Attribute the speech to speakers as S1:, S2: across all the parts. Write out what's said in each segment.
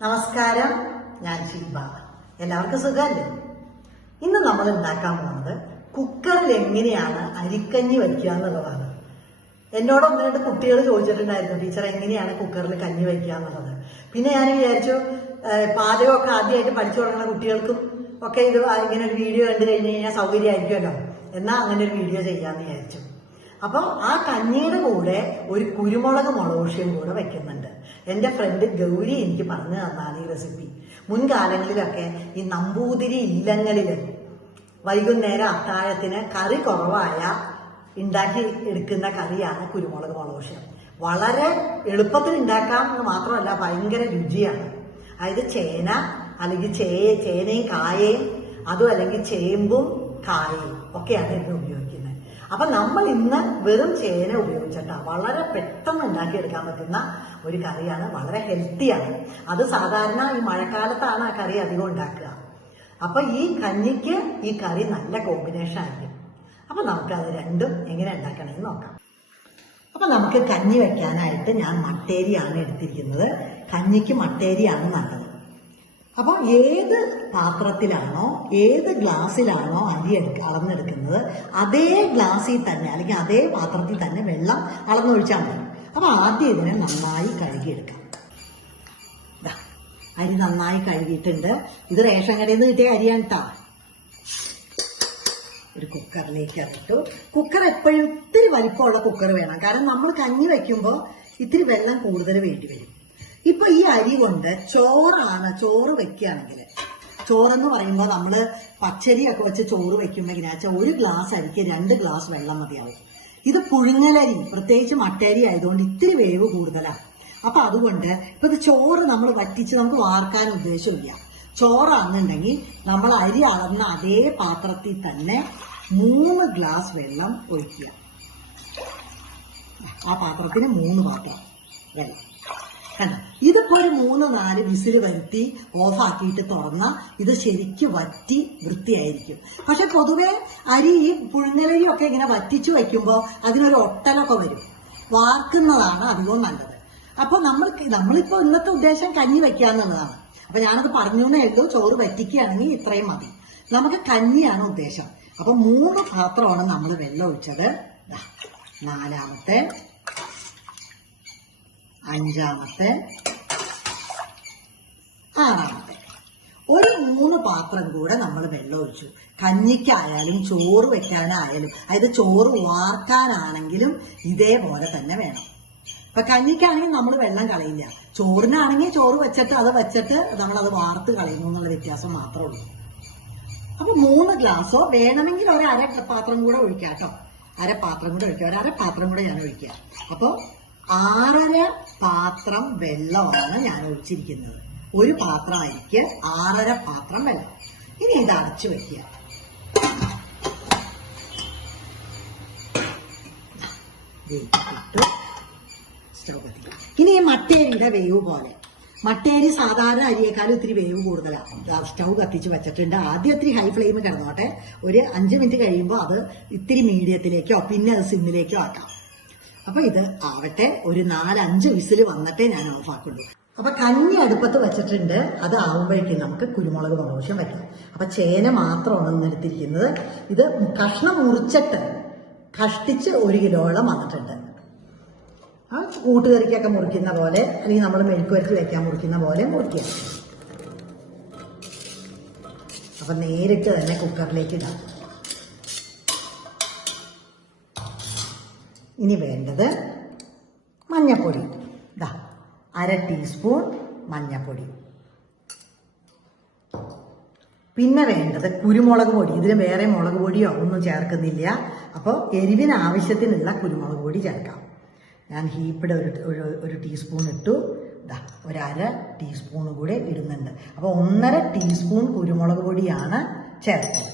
S1: നമസ്കാരം. ഞാൻ ശിൽബ എല്ലാവർക്കും സുഖമല്ലേ? ഇന്ന് നമ്മൾ ഉണ്ടാക്കാൻ പോകുന്നത് കുക്കറിൽ എങ്ങനെയാണ് അരിക്കഞ്ഞി വയ്ക്കുക എന്നുള്ളതാണ്. എന്നോട് ഒന്ന് രണ്ട് കുട്ടികൾ ചോദിച്ചിട്ടുണ്ടായിരുന്നു ടീച്ചർ എങ്ങനെയാണ് കുക്കറിൽ കഞ്ഞി വയ്ക്കുക എന്നുള്ളത്? പിന്നെ ഞാൻ വിചാരിച്ചു പാചകമൊക്കെ ആദ്യമായിട്ട് പഠിച്ചു തുടങ്ങുന്ന കുട്ടികൾക്കും ഒക്കെ ഇത് ഇങ്ങനെ ഒരു വീഡിയോ കണ്ടു കഴിഞ്ഞ് കഴിഞ്ഞാൽ സൗകര്യമായിരിക്കുമല്ലോ. എന്നാൽ അങ്ങനെ ഒരു വീഡിയോ ചെയ്യാമെന്ന് വിചാരിച്ചു. അപ്പം ആ കഞ്ഞിയുടെ കൂടെ ഒരു കുരുമുളക് മുളകൂഷിയും കൂടെ വെക്കുന്നുണ്ട്. എന്റെ ഫ്രണ്ട് ഗൗരി എനിക്ക് പറഞ്ഞു തന്നാണ് ഈ റെസിപ്പി മുൻകാലങ്ങളിലൊക്കെ ഈ നമ്പൂതിരി ഇല്ലങ്ങളിൽ വൈകുന്നേരം അത്താഴത്തിന് കറി കുറവായ ഉണ്ടാക്കി എടുക്കുന്ന കറിയാണ് കുരുമുളക് മുളകൂഷ്യം വളരെ എളുപ്പത്തിൽ ഉണ്ടാക്കാം എന്ന് മാത്രമല്ല ഭയങ്കര രുചിയാണ്. അതായത് ചേന അല്ലെങ്കിൽ ചേ ചേനയും കായയും അതും അല്ലെങ്കിൽ ചേമ്പും കായയും ഒക്കെയാണ് ഇതിന് ഉപയോഗിക്കുന്നത് അപ്പൊ നമ്മൾ ഇന്ന് വെറും ചേന ഉപയോഗിച്ചിട്ടാ. വളരെ പെട്ടെന്ന് ഉണ്ടാക്കിയെടുക്കാൻ പറ്റുന്ന ഒരു കറിയാണ്. വളരെ ഹെൽത്തിയാണ് അത് സാധാരണ ഈ മഴക്കാലത്താണ് ആ കറി അധികം ഉണ്ടാക്കുക. അപ്പൊ ഈ കഞ്ഞിക്ക് ഈ കറി നല്ല കോമ്പിനേഷൻ ആയിരിക്കും. അപ്പൊ നമുക്ക് അത് രണ്ടും എങ്ങനെ ഉണ്ടാക്കണമെന്ന് നോക്കാം. അപ്പൊ നമുക്ക് കഞ്ഞി വെക്കാനായിട്ട് ഞാൻ മട്ടേരിയാണ് എടുത്തിരിക്കുന്നത്. കഞ്ഞിക്ക് മട്ടേരിയാണ് നല്ലത്. അപ്പൊ ഏത് പാത്രത്തിലാണോ ഏത് ഗ്ലാസ്സിലാണോ അരി അളന്നെടുക്കുന്നത് അതേ ഗ്ലാസ്സിൽ തന്നെ അല്ലെങ്കിൽ അതേ പാത്രത്തിൽ തന്നെ വെള്ളം അളന്നൊഴിച്ചാൽ മതി. അപ്പൊ ആദ്യം ഇതിനെ നന്നായി കഴുകിയെടുക്കാം. അരി നന്നായി കഴുകിയിട്ടുണ്ട്. ഇത് റേഷൻ കടയിൽ നിന്ന് കിട്ടിയ അരിയാണ് കേട്ടോ ഒരു കുക്കറിലേക്ക് ഇട്ടു. കുക്കർ എപ്പോഴും ഇത്തിരി വലിപ്പമുള്ള കുക്കർ വേണം. കാരണം നമ്മൾ കഞ്ഞി വെക്കുമ്പോൾ ഇത്തിരി വെള്ളം കൂടുതൽ വേണ്ടി വരും. ഇപ്പൊ ഈ അരി കൊണ്ട് ചോറാണ് ചോറ് വെക്കുകയാണെങ്കിൽ ചോറെന്ന് പറയുമ്പോൾ നമ്മൾ പച്ചരിയൊക്കെ വെച്ച് ചോറ് വെക്കുമ്പോൾ ഒരു ഗ്ലാസ് അരിക്ക് രണ്ട് ഗ്ലാസ് വെള്ളം മതിയാവും. ഇത് പുഴുങ്ങലരി പ്രത്യേകിച്ച് മട്ടരി ആയതുകൊണ്ട് ഇത്തിരി വേവ് കൂടുതലാണ് അപ്പൊ അതുകൊണ്ട് ഇപ്പൊ ഇത് ചോറ് നമ്മൾ വറ്റിച്ച് നമുക്ക് വാർക്കാൻ ഉദ്ദേശമില്ല. ചോറാണെന്നുണ്ടെങ്കിൽ നമ്മൾ അരി അളന്ന അതേ പാത്രത്തിൽ തന്നെ മൂന്ന് ഗ്ലാസ് വെള്ളം ഒഴിക്കുക. ആ പാത്രത്തിന് മൂന്ന് പാത്രം വെള്ളം. കണ്ടോ ഇതിപ്പോ ഒരു മൂന്ന് നാല് വിസിൽ വരുത്തി ഓഫാക്കിയിട്ട് തുറന്ന ഇത് ശരിക്ക് വറ്റി വൃത്തിയായിരിക്കും. പക്ഷെ പൊതുവെ അരി ഈ പുഴുങ്ങലരി ഒക്കെ ഇങ്ങനെ വറ്റിച്ചു വയ്ക്കുമ്പോൾ അതിനൊരു ഒട്ടലൊക്കെ വരും. വാർക്കുന്നതാണ് അധികവും നല്ലത്. അപ്പൊ നമ്മൾ നമ്മളിപ്പോ ഇന്നത്തെ ഉദ്ദേശം കഞ്ഞി വെക്കാന്നുള്ളതാണ് അപ്പൊ ഞാനത് പറഞ്ഞേ ഉള്ളൂ ചോറ് വറ്റിക്കുകയാണെങ്കിൽ ഇത്രയും മതി. നമുക്ക് കഞ്ഞിയാണ് ഉദ്ദേശം. അപ്പൊ മൂന്ന് പാത്രമാണ് നമ്മൾ വെള്ളം ഒഴിച്ചത് നാലാമത്തെ അഞ്ചാമത്തെ. ആറാമത്തെ ഒരു മൂന്ന് പാത്രം കൂടെ നമ്മൾ വെള്ളം ഒഴിച്ചു. കഞ്ഞിക്കായാലും ചോറ് വെക്കാനായാലും അതായത് ചോറ് വാർക്കാനാണെങ്കിലും ഇതേപോലെ തന്നെ വേണം. ഇപ്പൊ കഞ്ഞിക്കാണെങ്കിൽ നമ്മൾ വെള്ളം കളയില്ല. ചോറിനാണെങ്കിൽ ചോറ് വെച്ചിട്ട് അത് വെച്ചിട്ട് നമ്മൾ അത് വാർത്ത് കളയുന്നു എന്നുള്ള വ്യത്യാസം മാത്രമേ ഉള്ളൂ. അപ്പൊ മൂന്ന് ഗ്ലാസ്സോ വേണമെങ്കിൽ ഒരു അര പാത്രം കൂടെ ഒഴിക്കാം കേട്ടോ. അര പാത്രം കൂടെ ഒഴിക്കാം. ഒരു അര പാത്രം കൂടെ ഞാൻ ഒഴിക്കാം. അപ്പൊ ആറര പാത്രം വെള്ളമാണ് ഞാൻ ഒഴിച്ചിരിക്കുന്നത്. ഒരു പാത്രം ആറര പാത്രം വെള്ളം. ഇനി ഇത് അടച്ചു വയ്ക്കുക. ഇനി ഈ മട്ടേരിയുടെ വേവ് പോലെ. മട്ടേരി സാധാരണ അരിയേക്കാളും ഇത്തിരി വേവ് കൂടുതലാണ് സ്റ്റൗ കത്തിച്ച് വെച്ചിട്ടുണ്ട്. ആദ്യം ഇത്തിരി ഹൈ ഫ്ലെയിം കിടന്നോട്ടെ. ഒരു അഞ്ച് മിനിറ്റ് കഴിയുമ്പോൾ അത് ഇത്തിരി മീഡിയത്തിലേക്കോ പിന്നെ അത് സിമ്മിലേക്കോ ആക്കാം. അപ്പൊ ഇത് ആവട്ടെ ഒരു നാലഞ്ച് വിസിൽ വന്നിട്ടേ ഞാൻ ഓഫ് ആക്കുള്ളൂ അപ്പൊ കഞ്ഞി അടുപ്പത്ത് വെച്ചിട്ടുണ്ട്. അത് ആവുമ്പോഴേക്കും നമുക്ക് കുരുമുളക് പ്രാവശ്യം വയ്ക്കാം അപ്പൊ ചേന മാത്രമാണ് ഇന്നെടുത്തിരിക്കുന്നത് ഇത് കഷ്ണം മുറിച്ചിട്ട് കഷ്ടിച്ച് ഒരു കിലോളം വന്നിട്ടുണ്ട്. ആ കൂട്ടുകറിക്കൊക്കെ മുറിക്കുന്ന പോലെ അല്ലെങ്കിൽ നമ്മൾ മെഴുക്കുവരച്ച് വെക്കാൻ മുറിക്കുന്ന പോലെ മുറിക്കുക അപ്പൊ നേരിട്ട് തന്നെ കുക്കറിലേക്ക് ഇടാം. ഇനി വേണ്ടത് മഞ്ഞപ്പൊടി. ഇതാ അര ടീസ്പൂൺ മഞ്ഞപ്പൊടി. പിന്നെ വേണ്ടത് കുരുമുളക് പൊടി. ഇതിൽ വേറെ മുളക് പൊടിയോ ഒന്നും ചേർക്കുന്നില്ല. അപ്പോൾ എരിവിന് ആവശ്യത്തിനുള്ള കുരുമുളക് പൊടി ചേർക്കാം. ഞാൻ ഹീപ്പിടെ ഒരു ഒരു ടീസ്പൂൺ ഇട്ടു. ദാ ഒരര ടീസ്പൂൺ കൂടെ ഇടുന്നുണ്ട്. അപ്പോൾ ഒന്നര ടീസ്പൂൺ കുരുമുളക് പൊടിയാണ് ചേർത്തത്.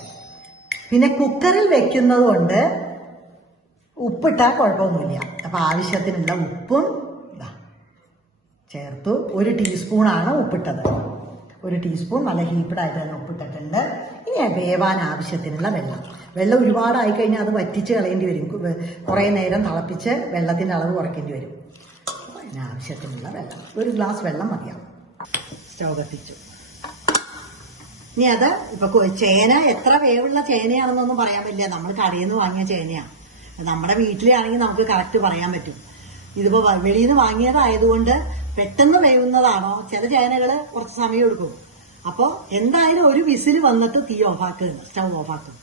S1: പിന്നെ കുക്കറിൽ വെക്കുന്നത് കൊണ്ട് ഉപ്പിട്ടാൽ കുഴപ്പമൊന്നുമില്ല. അപ്പം ആവശ്യത്തിനുള്ള ഉപ്പും ഇതാ ചേർത്തു. ഒരു ടീസ്പൂണാണ് ഉപ്പിട്ടത്. ഒരു ടീസ്പൂൺ നല്ല ഹീപ്പിഡായിട്ട് തന്നെ ഉപ്പിട്ടിട്ടുണ്ട്. ഇനി വേവാൻ ആവശ്യത്തിനുള്ള വെള്ളം. വെള്ളം ഒരുപാടായി കഴിഞ്ഞാൽ അത് വറ്റിച്ച് കളയേണ്ടി വരും. കുറേ നേരം തിളപ്പിച്ച് വെള്ളത്തിന്റെ അളവ് കുറയ്ക്കേണ്ടി വരും. ആവശ്യത്തിനുള്ള വെള്ളം. ഒരു ഗ്ലാസ് വെള്ളം മതിയാവും. സ്റ്റൗ കത്തിച്ചു. ഇനി അത് ഇപ്പൊ ചേന എത്ര വേവുള്ള ചേനയാണെന്നൊന്നും പറയാൻ പറ്റില്ല. നമ്മൾ കടയിൽ നിന്ന് വാങ്ങിയ ചേനയാണ് നമ്മുടെ വീട്ടിലാണെങ്കിൽ നമുക്ക് കറക്റ്റ് പറയാൻ പറ്റും. ഇതിപ്പോ വെളിയിൽ നിന്ന് വാങ്ങിയതായതുകൊണ്ട് പെട്ടെന്ന് വേവുന്നതാണോ? ചില ചേനകൾ കുറച്ച് സമയം എടുക്കും. അപ്പോ എന്തായാലും ഒരു വിസിൽ വന്നിട്ട് തീ ഓഫാക്കുക സ്റ്റൗ ഓഫാക്കും.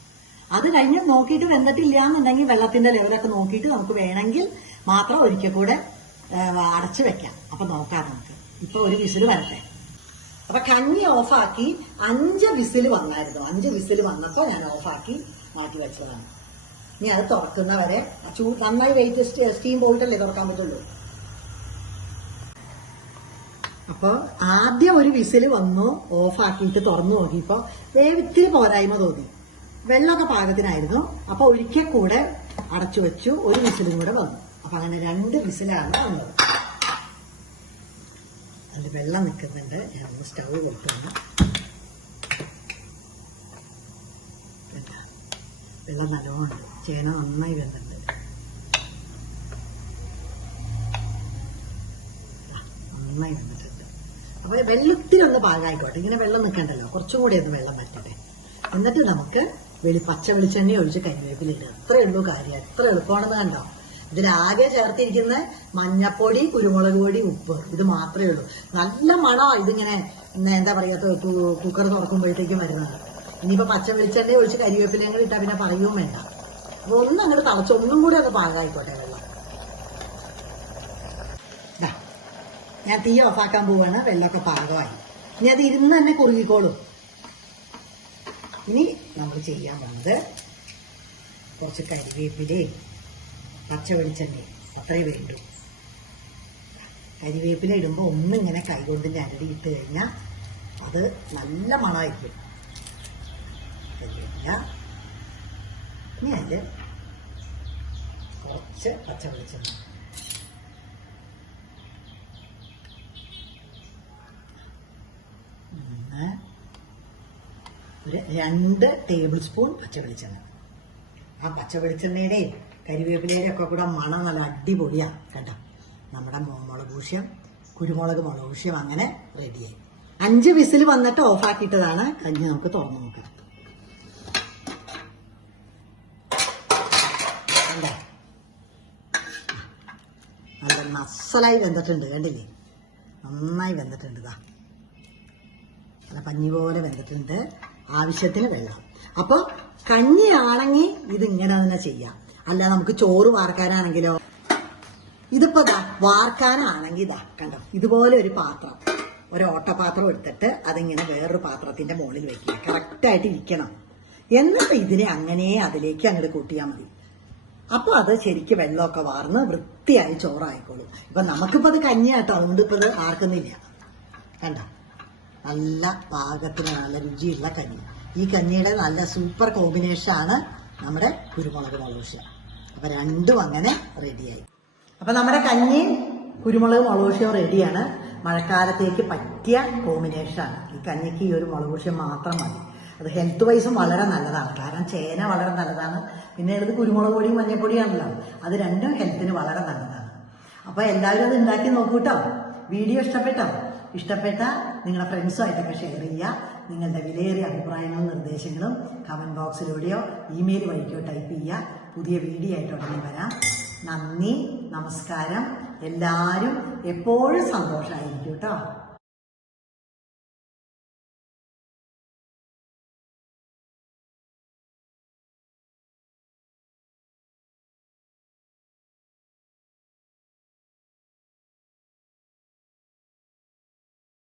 S1: അത് കഴിഞ്ഞ് നോക്കിയിട്ട് വെന്തിട്ടില്ല എന്നുണ്ടെങ്കിൽ വെള്ളത്തിന്റെ ലെവലൊക്കെ നോക്കിയിട്ട് നമുക്ക് വേണമെങ്കിൽ മാത്രം ഒരിക്കൽ കൂടെ അടച്ചു വെക്കാം. അപ്പൊ നോക്കാം നമുക്ക്. ഇപ്പൊ ഒരു വിസിൽ വരട്ടെ. അപ്പൊ കഞ്ഞി ഓഫാക്കി അഞ്ച് വിസിൽ വന്നായിരുന്നു. അഞ്ച് വിസിൽ വന്നപ്പോ ഞാൻ ഓഫാക്കി മാറ്റി വെച്ചതാണ്. ഇനി അത് തുറക്കുന്നവരെ ചൂ നന്നായി വെയിറ്റ് സ്റ്റീം പോയിട്ടല്ലേ തുറക്കാൻ പറ്റുള്ളൂ. അപ്പോൾ ആദ്യം ഒരു വിസിൽ വന്നു ഓഫാക്കിയിട്ട് തുറന്നു നോക്കിയപ്പോ വേവിത്തിരി പോരായ്മ തോന്നി. വെള്ളമൊക്കെ പാകത്തിനായിരുന്നു. അപ്പോൾ ഒരിക്കൽ കൂടെ അടച്ചു വെച്ചു ഒരു വിസിലും കൂടെ വന്നു. അപ്പൊ അങ്ങനെ രണ്ട് വിസിലാണ് വന്നത്. അതിൽ വെള്ളം നിൽക്കുന്നുണ്ട്. ഞാൻ സ്റ്റൗ കൊടുക്കുന്നു വെള്ളം നല്ലോണം ചേന നന്നായി വെന്തുണ്ട് നന്നായി വെന്തിട്ടുണ്ട് അപ്പൊ വെള്ളത്തിനൊന്ന് പാകമായിക്കോട്ടെ ഇങ്ങനെ വെള്ളം നിൽക്കണ്ടല്ലോ. കുറച്ചുകൂടി ഒന്ന് വെള്ളം വറ്റട്ടെ. എന്നിട്ട് നമുക്ക് വെളി പച്ച വെളിച്ചെണ്ണ ഒഴിച്ച് കരിവേപ്പിലിടുക അത്രേ ഉള്ളൂ കാര്യം. എത്ര എളുപ്പമാണെന്ന് കണ്ടോ? ഇതിലാകെ ചേർത്തിരിക്കുന്ന മഞ്ഞപ്പൊടി കുരുമുളക് പൊടി ഉപ്പ്. ഇത് മാത്രമേ ഉള്ളൂ. നല്ല മണമാണ് ഇതിങ്ങനെ എന്താ പറയാ കുക്കർ തുറക്കുമ്പോഴത്തേക്കും വരുന്നത്. ഇനിയിപ്പോ പച്ച വെളിച്ചെണ്ണ ഒഴിച്ച് കരിവേപ്പിലയും ഇട്ടാ പിന്നെ പറയുകയും വേണ്ട. അപ്പൊ അങ്ങോട്ട് തളച്ച് ഒന്നും കൂടി ഒന്ന് പാകായിക്കോട്ടെ വെള്ളം. ഞാൻ തീ ഓഫാക്കാൻ പോവാണ് വെള്ളമൊക്കെ പാകമായി. ഇനി അത് ഇരുന്ന് തന്നെ കുറുകിക്കോളും. ഇനി നമ്മൾ ചെയ്യാൻ പോകുന്നത് കുറച്ച് കരിവേപ്പിലയും പച്ച വെളിച്ചെണ്ണയും അത്രേ വേണ്ടൂ. കരിവേപ്പില ഇടുമ്പോൾ ഒന്നിങ്ങനെ കൈകൊണ്ട് ഞരടി ഇട്ട് കഴിഞ്ഞാൽ അത് നല്ല മണമായിരിക്കും. കരിവേപ്പില ഇനി അതിൽ കുറച്ച് പച്ച വെളിച്ചെണ്ണ. ഒരു രണ്ട് ടേബിൾ സ്പൂൺ പച്ച വെളിച്ചെണ്ണ. ആ പച്ച വെളിച്ചെണ്ണയുടെയും കരിവേപ്പിലയുടെയും ഒക്കെ കൂടെ മണം നല്ല അടിപൊളിയാ കേട്ടോ. നമ്മുടെ മുളക് പൂഷ്യം കുരുമുളക് മുളക് പൂഷ്യം അങ്ങനെ റെഡിയായി അഞ്ച് വിസിൽ വന്നിട്ട് ഓഫാക്കിയിട്ടതാണ് കഞ്ഞി നമുക്ക് തുറന്നു നോക്കാം. നല്ല മസലായി വെന്തിട്ടുണ്ട് കണ്ടില്ലേ? നന്നായി വെന്തിട്ടുണ്ട് ഇതാ നല്ല പഞ്ഞി പോലെ വെന്തിട്ടുണ്ട്. ആവശ്യത്തിന് വെള്ളം. അപ്പൊ കഞ്ഞിയാണെങ്കിൽ ഇത് ഇങ്ങനെ തന്നെ ചെയ്യാം. അല്ല നമുക്ക് ചോറ് വാർക്കാനാണെങ്കിലോ? ഇതിപ്പോ ഇതാ വാർക്കാനാണെങ്കിൽ ഇതാ കണ്ടോ? ഇതുപോലെ ഒരു പാത്രം. ഒരു ഓട്ടപാത്രം എടുത്തിട്ട് അതിങ്ങനെ വേറൊരു പാത്രത്തിന്റെ മുകളിൽ വെക്കുക. കറക്റ്റായിട്ട് ഇരിക്കണം. എന്നിട്ട് ഇതിനെ അങ്ങനെ അതിലേക്ക് അങ്ങോട്ട് കൂട്ടിയാൽ മതി. അപ്പൊ അത് ശരിക്ക് വെള്ളമൊക്കെ വാർന്ന് വൃത്തിയായി ചോറായിക്കോളും. ഇപ്പൊ നമുക്കിപ്പോ അത് കഞ്ഞിയാട്ടോ. അതുകൊണ്ട് ഇപ്പൊ ഇത് ആർക്കുന്നില്ല. കണ്ട? നല്ല പാകത്തിന് നല്ല രുചിയുള്ള കഞ്ഞി. ഈ കഞ്ഞിയുടെ നല്ല സൂപ്പർ കോമ്പിനേഷൻ ആണ് നമ്മുടെ കുരുമുളക് മളൂഷ അപ്പൊ രണ്ടും അങ്ങനെ റെഡിയായി അപ്പൊ നമ്മുടെ കഞ്ഞി കുരുമുളക് മുളകുശയും റെഡിയാണ് മഴക്കാലത്തേക്ക് പറ്റിയ കോമ്പിനേഷൻ ആണ്. ഈ കഞ്ഞിക്ക് ഈ ഒരു മുളകുശം മാത്രം മതി. അത് ഹെൽത്ത് വൈസും വളരെ നല്ലതാണ്. കാരണം ചേന വളരെ നല്ലതാണ്. പിന്നെ ഇത് കുരുമുളക് പൊടിയും മഞ്ഞപ്പൊടിയാണല്ലോ. അത് രണ്ടും ഹെൽത്തിന് വളരെ നല്ലതാണ്. അപ്പോൾ എല്ലാവരും അത് ഉണ്ടാക്കി നോക്കൂ കേട്ടോ വീഡിയോ ഇഷ്ടപ്പെട്ടോ? ഇഷ്ടപ്പെട്ട നിങ്ങളുടെ ഫ്രണ്ട്സുമായിട്ടൊക്കെ ഷെയർ ചെയ്യുക നിങ്ങളുടെ വിലയേറിയ അഭിപ്രായങ്ങളും നിർദ്ദേശങ്ങളും കമന്റ് ബോക്സിലൂടെയോ ഇമെയിൽ വഴിക്കോ ടൈപ്പ് ചെയ്യുക പുതിയ വീഡിയോ ആയിട്ട് ഉടനെ വരാം. നന്ദി നമസ്കാരം. എല്ലാവരും എപ്പോഴും സന്തോഷമായിരിക്കും കേട്ടോ